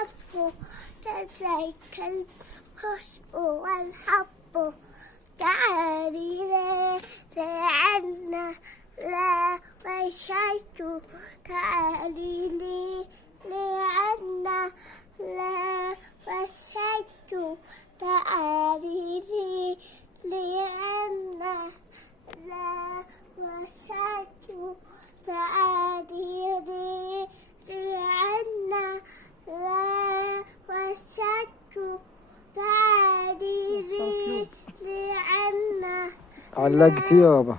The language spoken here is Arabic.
والعطف كذلك الخصب والحب. تعالي لي عنا لا وشيت. تعالي لي عنا لا وشيت. تعالي لي عنا لا وشيت. تعالي لي عنا لا وشيت. تعالي لي عنا. علقتي يابا.